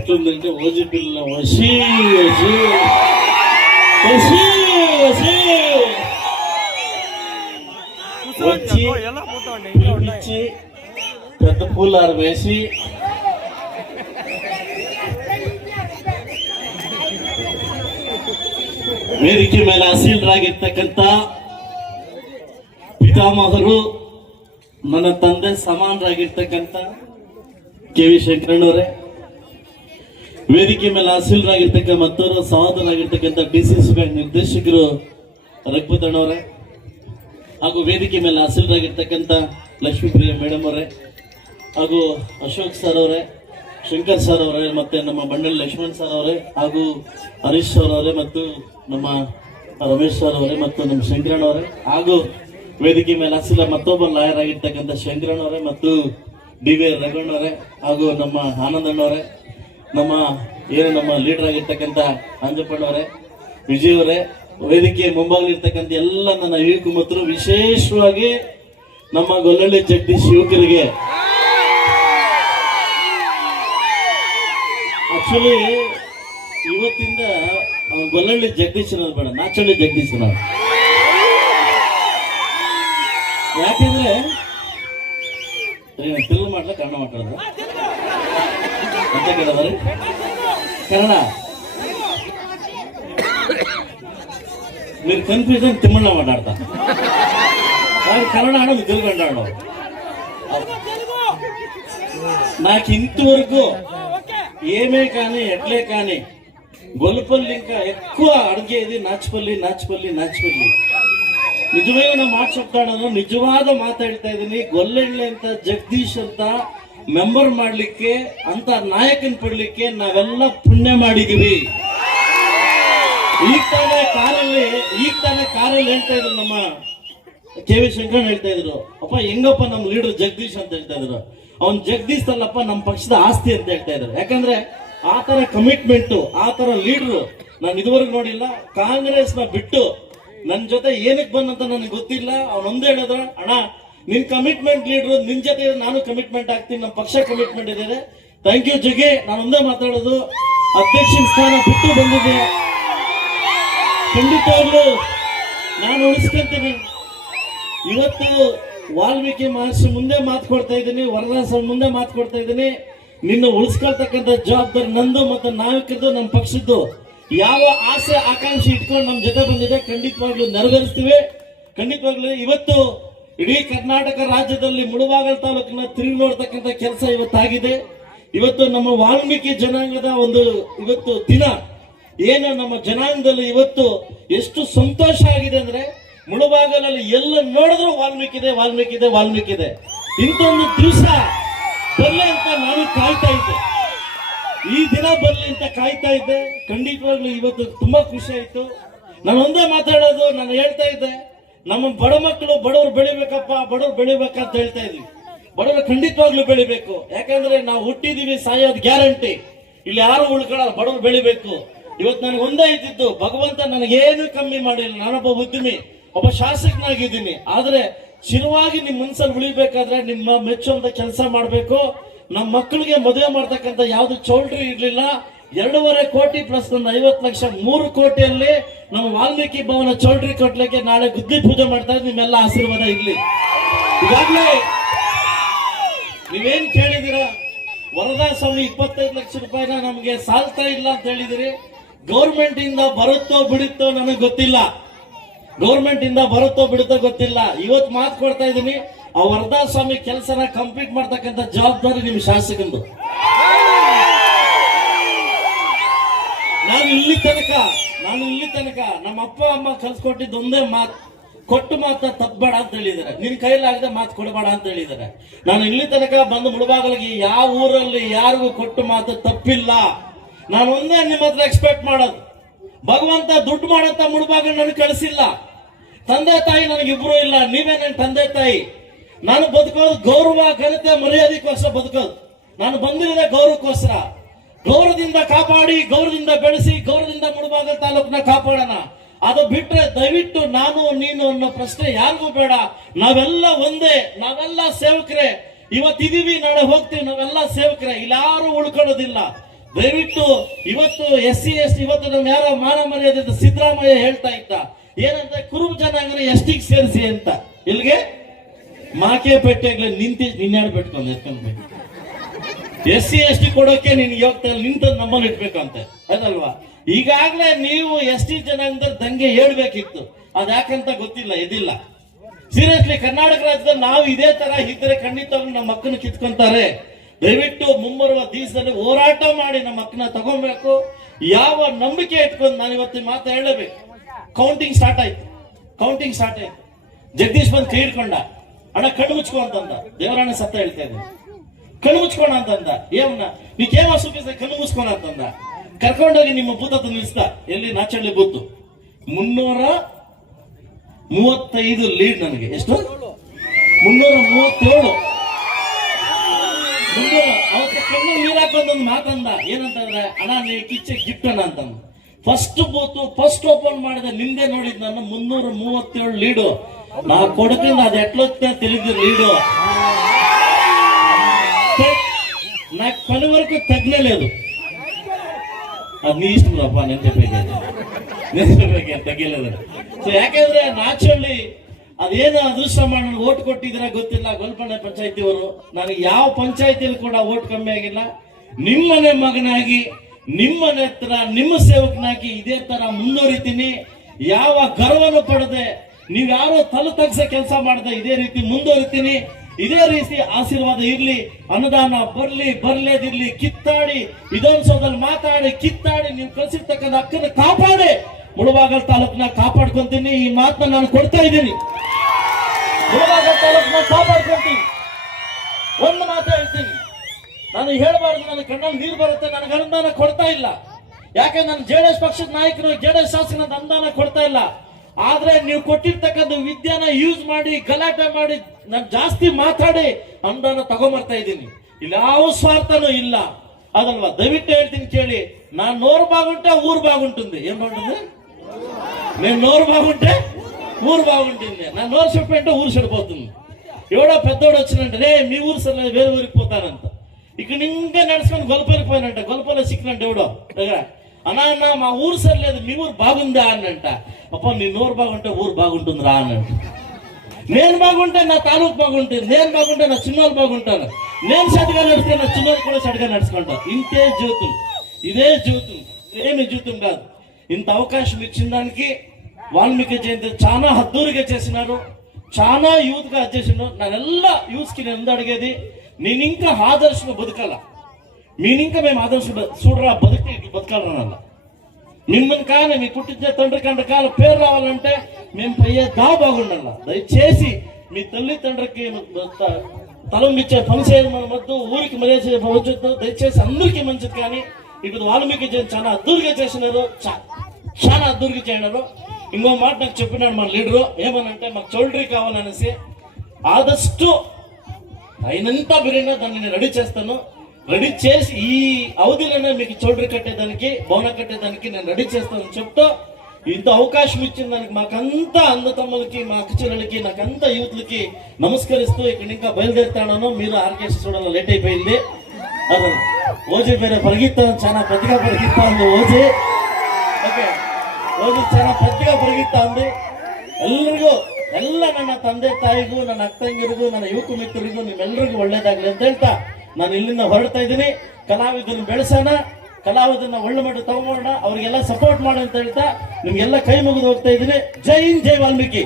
ఎట్లుందంటే ఓజీ పిల్లల వసి వసి వసి వసి వచ్చి ఎలా పోతాండి ఇంకా ఉన్నాయి పిలిపించి పెద్ద పూలారు వేసి ವೇದಿಕೆ ಮೇಲೆ ಹಸೀಲರಾಗಿರ್ತಕ್ಕಂಥ ಪಿತಾಮಹರು ನನ್ನ ತಂದೆ ಸಮಾನರಾಗಿರ್ತಕ್ಕಂಥ ಕೆ ವಿ ಶಂಕರಣ್ಣವರೇ ವೇದಿಕೆ ಮೇಲೆ ಹಸೀಲರಾಗಿರ್ತಕ್ಕ ಮತ್ತೋರು ಸಹೋದರಾಗಿರ್ತಕ್ಕಂತ ಡಿ ಸಿ ಸಿ ಬ್ಯಾಂಕ್ ನಿರ್ದೇಶಕರು ರಘುಪತಣ್ಣವರೇ ಹಾಗೂ ವೇದಿಕೆ ಮೇಲೆ ಹಸೀಲರಾಗಿರ್ತಕ್ಕಂಥ ಲಕ್ಷ್ಮೀಪ್ರಿಯ ಮೇಡಮ್ ಅವರೇ ಹಾಗೂ ಅಶೋಕ್ ಸರ್ ಅವರೇ, ಶಂಕರ್ ಸರ್ ಅವರೇ ಮತ್ತೆ ನಮ್ಮ ಬಂಡಲ್ ಲಕ್ಷ್ಮಣ್ ಸರ್ ಅವರೇ ಹಾಗೂ ಹರೀಶ್ ಸರ್ ಅವರೇ ಮತ್ತು ನಮ್ಮ ರಮೇಶ್ ಸರ್ ಅವರೇ ಮತ್ತು ನಮ್ಮ ಶಂಕರಣ್ಣ ಅವರೇ ಹಾಗೂ ವೇದಿಕೆ ಮೇಲೆ ಹಸಿಲ ಮತ್ತೊಬ್ಬ ಲಾಯರ್ ಆಗಿರ್ತಕ್ಕಂಥ ಶಂಕರಣ್ಣವರೇ ಮತ್ತು ಡಿ ವಿ ರಘಣ್ಣವರೇ ಹಾಗೂ ನಮ್ಮ ಆನಂದಣ್ಣವರೇ. ನಮ್ಮ, ಏನು ನಮ್ಮ ಲೀಡರ್ ಆಗಿರ್ತಕ್ಕಂಥ ಅಂಜಪ್ಪಣ್ಣವರೇ ವಿಜಯ್ ಅವರೇ, ವೇದಿಕೆ ಮುಂಭಾಗಲಿರ್ತಕ್ಕಂಥ ಎಲ್ಲ ನನ್ನ ಯುವಕರು ವಿಶೇಷವಾಗಿ ನಮ್ಮ ಗೊಲ್ಲಳ್ಳಿ ಜಗದೀಶ್ ಯುವಕರಿಗೆ ಆಕ್ಚುಲಿ ಇವತ್ತಿಂದ ಗೊಲ್ಲಳ್ಳಿ ಜಗದೀಶ್ ಅನ್ನೋದು ಬೇಡ, ನಾಚಳ್ಳಿ ಜಗದೀಶ್ ಅನ್ನೋದು ಯಾಕೆಂದ್ರೆ ಮಾಡ್ಲಾ ಕನ್ನಡ అంతే కదా మరి? కన్నడ మీరు కన్ఫ్యూజన్ తిమ్మలో మాట్లాడతా వాళ్ళు కన్నడ ఆడదు తెలుగు అంటాడు. నాకు ఇంతవరకు ఏమే కానీ ఎట్లే కానీ గొలుపల్లి ఇంకా ఎక్కువ అడిగేది నాచుపల్లి నాచుపల్లి నాచుపల్లి. ನಿಜವೇ ನಾ ಮಾತು ನಿಜವಾದ ಮಾತಾಡ್ತಾ ಇದ್ದೀನಿ ಗೊಲ್ಲೆಳ್ಳೆ ಅಂತ ಜಗದೀಶ್ ಅಂತ ಮೆಂಬರ್ ಮಾಡಲಿಕ್ಕೆ ಅಂತ ನಾಯಕನ್ ಪಡ್ಲಿಕ್ಕೆ ನಾವೆಲ್ಲ ಪುಣ್ಯ ಮಾಡಿದೀವಿ ಈಗ ತಾನೇ ಕಾರಲ್ಲಿ, ಈಗ ತಾನೇ ಕಾರಲ್ಲಿ ಹೇಳ್ತಾ ಇದ್ರು ನಮ್ಮ ಕೆ ವಿ ಶಂಕರ್ ಹೇಳ್ತಾ ಇದ್ರು. ಅಪ್ಪ, ಹೆಂಗಪ್ಪ ನಮ್ಮ ಲೀಡರ್ ಜಗದೀಶ್ ಅಂತ ಹೇಳ್ತಾ ಇದ್ರು. ಅವ್ನ್ ಜಗದೀಶ್ ಅಲ್ಲಪ್ಪ ನಮ್ಮ ಪಕ್ಷದ ಆಸ್ತಿ ಅಂತ ಹೇಳ್ತಾ ಇದ್ರು. ಯಾಕಂದ್ರೆ ಆ ತರ ಕಮಿಟ್ಮೆಂಟ್ ಆ ತರ ಲೀಡರ್ ನಾನು ಇದುವರೆಗೂ ನೋಡಿಲ್ಲ. ಕಾಂಗ್ರೆಸ್ನ ಬಿಟ್ಟು ನನ್ನ ಜೊತೆ ಏನಕ್ಕೆ ಬಂದಂತ ನನಗೆ ಗೊತ್ತಿಲ್ಲ. ಅವ್ನು ಒಂದೇ ಹೇಳಿದ್ರ, ಅಣ್ಣ ನಿನ್ ಕಮಿಟ್ಮೆಂಟ್ ಲೀಡರ್ ನಿನ್ ಜೊತೆ ನಾನು ಕಮಿಟ್ಮೆಂಟ್ ಆಗ್ತೀನಿ ನಮ್ಮ ಪಕ್ಷ ಕಮಿಟ್ಮೆಂಟ್ ಇದೆ ಥ್ಯಾಂಕ್ ಯು ಜೊಗೆ ನಾನು ಒಂದೇ ಮಾತಾಡೋದು. ಅಧ್ಯಕ್ಷನ ಸ್ಥಾನ ಬಿಟ್ಟು ಬಂದಿದೆ ಖಂಡಿತವಾಗ್ಲು ನಾನು ಉಳಿಸ್ಕೊಂತೀನಿ. ಇವತ್ತು ವಾಲ್ಮೀಕಿ ಮಹರ್ಷಿ ಮುಂದೆ ಮಾತು ಕೊಡ್ತಾ ಇದ್ದೀನಿ ವರದಾಸ ಮುಂದೆ ಮಾತು ಕೊಡ್ತಾ ಇದ್ದೀನಿ. ನಿನ್ನ ಉಳಿಸ್ಕೊಳ್ತಕ್ಕಂಥ ಜವಾಬ್ದಾರಿ ನಂದು ಮತ್ತು ನಾಯಕರದು ನಮ್ಮ ಪಕ್ಷದ್ದು. ಯಾವ ಆಸೆ, ಆಕಾಂಕ್ಷೆ ಇಟ್ಕೊಂಡು ನಮ್ಮ ಜೊತೆ ಬಂದಿದೆ, ಖಂಡಿತವಾಗ್ಲೂ ನೆರವೇರಿಸ್ತೀವಿ. ಖಂಡಿತವಾಗ್ಲೂ ಇವತ್ತು ಇಡೀ ಕರ್ನಾಟಕ ರಾಜ್ಯದಲ್ಲಿ ಮುಳುಬಾಗಲ್ ತಾಲೂಕಿನ ತಿರುಗಿ ನೋಡ್ತಕ್ಕಂಥ ಕೆಲಸ ಇವತ್ತಾಗಿದೆ. ಇವತ್ತು ನಮ್ಮ ವಾಲ್ಮೀಕಿ ಜನಾಂಗದ ಒಂದು ಇವತ್ತು ದಿನ. ಏನು ನಮ್ಮ ಜನಾಂಗದಲ್ಲಿ ಇವತ್ತು ಎಷ್ಟು ಸಂತೋಷ ಆಗಿದೆ ಅಂದ್ರೆ ಮುಳುಬಾಗಲಲ್ಲಿ ಎಲ್ಲ ನೋಡಿದ್ರು ವಾಲ್ಮೀಕಿ ಇದೆ ವಾಲ್ಮೀಕಿ ಇದೆ ವಾಲ್ಮೀಕಿ ಇದೆ. ಇಂಥ ಒಂದು ದಿವಸ ಬರ್ಲಿ ಅಂತ ನಾನು ಕಾಯ್ತಾ ಇದ್ದೆ. ಈ ದಿನ ಬರಲಿ ಅಂತ ಕಾಯ್ತಾ ಇದ್ದೆ. ಖಂಡಿತವಾಗ್ಲೂ ಇವತ್ತು ತುಂಬಾ ಖುಷಿ ಆಯ್ತು. ನಾನು ಒಂದೇ ಮಾತಾಡೋದು, ನಾನು ಹೇಳ್ತಾ ಇದ್ದೆ. ನಮ್ಮ ಬಡ ಮಕ್ಕಳು ಬಡವರು ಬೆಳಿಬೇಕಪ್ಪ, ಬಡವರು ಬೆಳಿಬೇಕಂತ ಹೇಳ್ತಾ ಇದೀವಿ. ಬಡವರು ಖಂಡಿತವಾಗ್ಲೂ ಬೆಳಿಬೇಕು. ಯಾಕಂದ್ರೆ ನಾವು ಹುಟ್ಟಿದೀವಿ ಸಾಯೋದ್ ಗ್ಯಾರಂಟಿ. ಇಲ್ಲಿ ಯಾರು ಉಳ್ಕೊಳ್ಳಲ್ಲ ಬಡವರು ಬೆಳಿಬೇಕು. ಇವತ್ತು ನನಗೆ ಒಂದೇ ಇದ್ದಿದ್ದು ಭಗವಂತ ನನಗೇನು ಕಮ್ಮಿ ಮಾಡಿಲ್ಲ. ನಾನೊಬ್ಬ ಉದ್ಯಮಿ, ಒಬ್ಬ ಶಾಸಕನಾಗಿದ್ದೀನಿ. ಆದ್ರೆ ಚಿರವಾಗಿ ನಿಮ್ ಮನ್ಸಲ್ಲಿ ಉಳಿಬೇಕಾದ್ರೆ ನಿಮ್ಮ ಮೆಚ್ಚುವಂತ ಕೆಲಸ ಮಾಡ್ಬೇಕು. ನಮ್ಮ ಮಕ್ಕಳಿಗೆ ಮದುವೆ ಮಾಡ್ತಕ್ಕಂಥ ಯಾವ್ದು ಚೌಲ್ಟ್ರಿ ಇರ್ಲಿಲ್ಲ ಎರಡೂವರೆ ಕೋಟಿ ಪ್ಲಸ್ ಒಂದು ಐವತ್ತು ಲಕ್ಷ ಮೂರು ಕೋಟಿಯಲ್ಲಿ ನಮ್ಮ ವಾಲ್ಮೀಕಿ ಭವನ ಚೌಲ್ಟ್ರಿ ಕೊಟ್ಲಿಕ್ಕೆ ನಾಳೆ ಗುದ್ದಿ ಪೂಜೆ ಮಾಡ್ತಾ ಇದ್ರೆ ನಿಮ್ಮೆಲ್ಲ ಆಶೀರ್ವಾದ ಇರ್ಲಿ. ಈಗಾಗಲೇ ನೀವೇನ್ ಕೇಳಿದಿರ ವರದಾ ಸ್ವಾಮಿ ಇಪ್ಪತ್ತೈದು ಲಕ್ಷ ರೂಪಾಯಿನ ನಮಗೆ ಸಾಲ್ತಾ ಇಲ್ಲ ಅಂತ ಹೇಳಿದಿರಿ. ಗೌರ್ಮೆಂಟ್ ಇಂದ ಬರುತ್ತೋ ಬಿಡುತ್ತೋ ನನಗೆ ಗೊತ್ತಿಲ್ಲ. ಗೌರ್ಮೆಂಟ್ ಇಂದ ಬರುತ್ತೋ ಬಿಡುತ್ತೋ ಗೊತ್ತಿಲ್ಲ. ಇವತ್ತು ಮಾತು ಕೊಡ್ತಾ ಇದ್ದೀನಿ. ಆ ವರದಾ ಸ್ವಾಮಿ ಕೆಲಸನ ಕಂಪ್ಲೀಟ್ ಮಾಡ್ತಕ್ಕಂಥ ಜವಾಬ್ದಾರಿ ನಿಮ್ ಶಾಸಕಂದು. ಇಲ್ಲಿ ತನಕ, ನಾನು ಇಲ್ಲಿ ತನಕ ನಮ್ಮ ಅಪ್ಪ, ಅಮ್ಮ ಕಲ್ಸ್ಕೊಟ್ಟಿದ್ದು ಒಂದೇ ಮಾತು, ಕೊಟ್ಟು ಮಾತ ತಪ್ಪಬೇಡ ಅಂತ ಹೇಳಿದ್ದಾರೆ. ನಿನ್ ಕೈಲಾಗದೆ ಮಾತು ಕೊಡಬೇಡ ಅಂತ ಹೇಳಿದ್ದಾರೆ. ನಾನು ಇಲ್ಲಿ ತನಕ ಬಂದು ಮುಳುಬಾಗಲಿಗೆ ಯಾವ ಊರಲ್ಲಿ ಯಾರಿಗೂ ಕೊಟ್ಟು ಮಾತು ತಪ್ಪಿಲ್ಲ. ನಾನು ಒಂದೇ ನಿಮ್ಮ ಹತ್ರ ಎಕ್ಸ್ಪೆಕ್ಟ್ ಮಾಡೋದು. ಭಗವಂತ ದುಡ್ಡು ಮಾಡಂತ ಮುಳುಬಾಗ ನನಗೆ ಕಳಿಸಿಲ್ಲ. ತಂದೆ ತಾಯಿ ನನಗಿಬ್ರು ಇಲ್ಲ. ನೀವೇ ನನ್ನ ತಂದೆ ತಾಯಿ. ನಾನು ಬದುಕೋದು ಗೌರವ, ಘನತೆ, ಮರ್ಯಾದೆಗೋಸ್ಕರ ಬದುಕೋದು. ನಾನು ಬಂದಿರೋದೇ ಗೌರವಕ್ಕೋಸ್ಕರ. ಗೌರವದಿಂದ ಕಾಪಾಡಿ, ಗೌರವದಿಂದ ಬೆಳೆಸಿ, ಗೌರವದಿಂದ ಮುಳುಬಾಗಲ್ ತಾಲೂಕನ್ನ ಕಾಪಾಡೋಣ. ಅದು ಬಿಟ್ರೆ ದಯವಿಟ್ಟು ನಾನು, ನೀನು ಅನ್ನೋ ಪ್ರಶ್ನೆ ಯಾರಿಗೂ ಬೇಡ. ನಾವೆಲ್ಲ ಒಂದೇ, ನಾವೆಲ್ಲ ಸೇವಕರೇ. ಇವತ್ತಿದೀವಿ, ನಾಳೆ ಹೋಗ್ತೀವಿ, ನಾವೆಲ್ಲ ಸೇವಕರೇ. ಇಲ್ಲಾರು ಉಳ್ಕೊಳ್ಳೋದಿಲ್ಲ. ದಯವಿಟ್ಟು ಇವತ್ತು ಎಸ್ ಸಿ ಎಸ್ ಇವತ್ತು ನಮ್ಮ ಯಾರ ಮಾನ ಮರ್ಯಾದೆ ಸಿದ್ದರಾಮಯ್ಯ ಹೇಳ್ತಾ ಇದ್ದ. ಏನಂತ ಕುರುಬ ಜನಾಂಗನ ಎಷ್ಟಿಗೆ ಸೇರಿಸಿ ಅಂತ. ಇಲ್ಲಿಗೆ? ಮಾಕೆ ಪೆಟ್ಟೆಗ್ಲೆ ನಿಂತಿ ನಿನ್ನೆ ಬಿಟ್ಕೊಂಡು ಎತ್ಕೊಂಡ್ಬೇಕು ಎಸ್ ಸಿ ಎಸ್ ಟಿ ಕೊಡೋಕೆ ನಿನ್ಗೆ ಹೋಗ್ತಾ ನಿಂತ ನಮ್ಮಲ್ಲಿ ಇಟ್ಬೇಕು ಅಂತ ಅದಲ್ವಾ? ಈಗಾಗಲೇ ನೀವು ಎಸ್ ಟಿ ಜನಾಂಗದ ದಂಗೆ ಹೇಳ್ಬೇಕಿತ್ತು. ಅದ್ ಯಾಕಂತ ಗೊತ್ತಿಲ್ಲ, ಇದಿಲ್ಲ. ಸೀರಿಯಸ್ಲಿ ಕರ್ನಾಟಕ ರಾಜ್ಯದಲ್ಲಿ ನಾವು ಇದೇ ತರ ಇದ್ರೆ ಖಂಡಿತ ನಮ್ಮ ಮಕ್ಕಳನ್ನ ಕಿತ್ಕೊಂತಾರೆ. ದಯವಿಟ್ಟು ಮುಂಬರುವ ದಿವಸದಲ್ಲಿ ಹೋರಾಟ ಮಾಡಿ ನಮ್ಮ ಮಕ್ಕಳನ್ನ ತಗೊಬೇಕು. ಯಾವ ನಂಬಿಕೆ ಇಟ್ಕೊಂಡು ನಾನು ಇವತ್ತಿನ ಮಾತು ಹೇಳಬೇಕು. ಕೌಂಟಿಂಗ್ ಸ್ಟಾರ್ಟ್ ಆಯ್ತು. ಕೌಂಟಿಂಗ್ ಸ್ಟಾರ್ಟ್ ಆಯ್ತು. ಜಗದೀಶ್ ಬಂದು ಕೈ ಹಿಡ್ಕೊಂಡ ಅಣ್ಣ ಕಣ್ಣು ಮುಚ್ಕೊ ಅಂತಂದ. ದೇವರಾಣ ಸತ್ತ ಹೇಳ್ತಾ ಇದ್ದೀನಿ. ಕಣ್ಣು ಅಂತಂದ. ಏವನ್ನ ನೀ ಕೇವ ಸುಖಿಸ ಕಣ್ಣು ಮುಚ್ಕೋಣ ಅಂತಂದ. ಕರ್ಕೊಂಡೋಗಿ ನಿಮ್ಮ ಭೂತ ನಿಲ್ಲಿಸ್ದ ಎಲ್ಲಿ? ನಾಚಳ್ಳಿ ಬೂತು. ಮುನ್ನೂರ ಮೂವತ್ತೈದು ಲೀಡ್ ನನಗೆ. ಎಷ್ಟು? ಮುನ್ನೂರ ಮೂವತ್ತೇಳು. ಕಣ್ಣು ನೀರ್ ಮಾತಂದ. ಏನಂತಂದ್ರೆ ಅಣ್ಣ ನೀವು ಕಿಚ್ಚೆ ಗಿಫ್ಟ್ ಅಣ್ಣ ಅಂತಂದ. ಫಸ್ಟ್ ಬೂತು ಫಸ್ಟ್ ಓಪನ್ ಮಾಡಿದ ನಿಂದೆ ನೋಡಿದ್ ನಾನು ಮುನ್ನೂರ ಮೂವತ್ತೇಳು ಲೀಡು ನಾ ಕೊಡ್ತೀನಿ ಅದು ಎಟ್ಲೋತ್ತೆ ತಿಳಿದ ಲೀಡು ನಾ ಕೊನೆವರೆಗೂ ತಗ್ನలేదు ಅದು. ನೀ ಇಷ್ಟಪ್ಪ ನೆನ್ಸ್ಬೇಕು ನೆನ್ಸ್ಬೇಕು ತಗ್ಗಿಲ್ಲದ ಸೊ ಯಾಕಂದ್ರೆ ನಾಚಳ್ಳಿ ಅದೇನು ಅದೃಷ್ಟ ಮಾಡಿ ಓಟ್ ಕೊಟ್ಟಿದ್ದೀರಾ ಗೊತ್ತಿಲ್ಲ. ಗೋಲ್ಪಣ್ಣ ಪಂಚಾಯತಿಯವರು ನನಗೆ ಯಾವ ಪಂಚಾಯತಿಯಲ್ಲಿ ಕೂಡ ಓಟ್ ಕಮ್ಮಿ ಆಗಿಲ್ಲ. ನಿಮ್ಮನೆ ಮಗನಾಗಿ, ನಿಮ್ಮನೆ ಹತ್ರ, ನಿಮ್ಮ ಸೇವಕನಾಗಿ ಇದೇ ತರ ಮುಂದುವರಿತೀನಿ ಯಾವ ಗರ್ವನು ಪಡದೆ, ನೀವ್ಯಾರೋ ತಲೆ ತಗ್ಸ ಕೆಲಸ ಮಾಡದೆ ಇದೇ ರೀತಿ ಮುಂದುವರಿತೀನಿ. ಇದೇ ರೀತಿ ಆಶೀರ್ವಾದ ಇರಲಿ ಅನುದಾನ ಬರ್ಲಿ, ಬರಲೇದಿರಲಿ, ಕಿತ್ತಾಡಿ, ವಿಧಾನಸೌಧದಲ್ಲಿ ಮಾತಾಡಿ, ಕಿತ್ತಾಡಿ, ನೀವು ಕಳಿಸಿರ್ತಕ್ಕಂಥ ಅಕ್ಕನ ಕಾಪಾಡಿ. ಮುಳಬಾಗಲ್ ತಾಲೂಕನ್ನ ಕಾಪಾಡ್ಕೊಂತೀನಿ, ಈ ಮಾತನ್ನ ನಾನು ಕೊಡ್ತಾ ಇದ್ದೀನಿ. ಮುಳಬಾಗಲ್ ತಾಲೂಕನ್ನ ಕಾಪಾಡ್ಕೊಂತೀನಿ. ಒಂದು ಮಾತು ಹೇಳ್ತೀನಿ. ನಾನು ಹೇಳಬಾರ್ದು, ನನ್ನ ಕಣ್ಣಲ್ಲಿ ನೀರು ಬರುತ್ತೆ, ನನಗೆ ಅನುದಾನ ಕೊಡ್ತಾ ಇಲ್ಲ. ಯಾಕೆ, ನಾನು ಜೆ ಪಕ್ಷದ ನಾಯಕರು ಜೆ ಡಿ ಎಸ್ ಶಾಸನ ಅನುದಾನ ಕೊಡ್ತಾ ಇಲ್ಲ. ಆದ್ರೆ ನೀವು ಕೊಟ್ಟಿರ್ತಕ್ಕಂಥ ವಿದ್ಯಾನ ಯೂಸ್ ಮಾಡಿ ಗಲಾಟೆ ಮಾಡಿ ನಾನು ಜಾಸ್ತಿ ಮಾತಾಡಿ ಅನುದಾನ ತಗೊಂಬರ್ತಾ ಇದ್ದೀನಿ ಇಲ್ಲಿ ಯಾವ ಸ್ವಾರ್ಥನೂ ಇಲ್ಲ ಅದಲ್ವಾ ದಯವಿಟ್ಟು ಹೇಳ್ತೀನಿ ಕೇಳಿ ನಾನು నోరు బాగుంటే ఊరు బాగుంటుంది ఏం బాగుంటుంది నేను నోరు బాగుంటే ఊరు బాగుంటుంది నా నోరు చెప్పంటే ఊరు చెడిపోతుంది ఎవడో పెద్దోడు వచ్చినంటే రే మీ ఊరు సరే వేరే ఊరికి పోతానంట ఇక్కడ ఇంకా నడుచుకొని గొలపలికి పోయినంట గొలపలో సిక్కినంట ఎవడో దగ్గర అన్నా అన్న మా ఊరు సరిలేదు మీ ఊరు బాగుందా అన్నంట అప్ప మీ నోరు బాగుంటే ఊరు బాగుంటుంది రా అన్నంట నేను బాగుంటే నా తాలూకు బాగుంటుంది నేను బాగుంటే నా చిన్నోళ్ళు బాగుంటాను నేను సరిగా నడిస్తే నా చిన్నోళ్ళు కూడా సరిగా నడుచుకుంటాను ఇంతే జీవితం ఇదే జీవితం ఏమి జీవితం కాదు. ఇంత అవకాశం ఇచ్చిన దానికి వాల్మీకి జయంతి చాలా హద్దూరిగా చేసినారు చాలా యూత్గా చేసినారు. నానెల్ల నేను ఎందు అడిగేది? నేను ఇంకా ఆదర్శంగా బతకాల? మీరు ఇంకా మేము ఆదర్శం చూడరా బతికి బతకాలన్నా మిమ్మల్ని కానీ మీ పుట్టించే తండ్రి కంటే కాల పేరు రావాలంటే మేము పోయే దా బాగుండాల. దయచేసి మీ తల్లి తండ్రికి త- పని చేయదు మన వద్దు ఊరికి మర్యాద పోవద్దు దయచేసి అందరికీ మంచిది కానీ ఇప్పుడు వాల్మీకి చాలా అద్దూరిగా చేసినారు చా- చాలా అద్దూరిగా చేయడారు ఇంకో మాట నాకు చెప్పినాడు మన లీడరు. ఏమనంటే మాకు చౌల్ట్రీ కావాలనేసి ఆదస్టు అయినంత బిర్యానీ దాన్ని నేను రెడీ చేస్తాను. రెడీ చేసి ఈ అవధిలోనే మీకు చౌల్ట్రీ కట్టేదానికి భవన కట్టేదానికి నేను రెడీ చేస్తానని చెప్తూ ఇంత అవకాశం ఇచ్చిన దానికి మాకంత అన్నతమ్ములకి మా అక్క చెల్లెలకి నాకంత యూత్లకి నమస్కరిస్తూ ఇక్కడ ఇంకా బయలుదేరుతాను మీరు ఆర్కేసి చూడాలి లేట్ అయిపోయింది అదే ఓజీ ಬೇರೆ పరిగెత్తాను చాలా పెద్దగా పరిగెత్తా ఉంది ఓజీ ಓಕೆ ಓದಿ ಚೆನ್ನಾಗಿ ಪತ್ರಿಕಾ ಬರಗಿತ್ತಾ ಅಂದು ಎಲ್ರಿಗೂ ಎಲ್ಲ ನನ್ನ ತಂದೆ ತಾಯಿಗೂ ನನ್ನ ಅಕ್ಕಂಗಿರಿಗೂ ನನ್ನ ಯುವಕ ಮಿತ್ರರಿಗೂ ನಿಮ್ಮೆಲ್ಲರಿಗೂ ಒಳ್ಳೇದಾಗಲಿ ಅಂತ ಹೇಳ್ತಾ ನಾನು ಇಲ್ಲಿಂದ ಹೊರಡ್ತಾ ಇದ್ದೀನಿ. ಕಲಾವಿದನ್ನು ಬೆಳೆಸೋಣ. ಕಲಾವಿದನ್ನ ಒಳ್ಳೆ ಮಟ್ಟ ತಗೊಂಡೋಣ ಅವ್ರಿಗೆಲ್ಲ ಸಪೋರ್ಟ್ ಮಾಡು ಅಂತ ಹೇಳ್ತಾ ನಿಮ್ಗೆಲ್ಲ ಕೈ ಮುಗಿದು ಹೋಗ್ತಾ ಇದ್ದೀನಿ. ಜೈ ಹಿಂದ್, ಜೈ ವಾಲ್ಮೀಕಿ.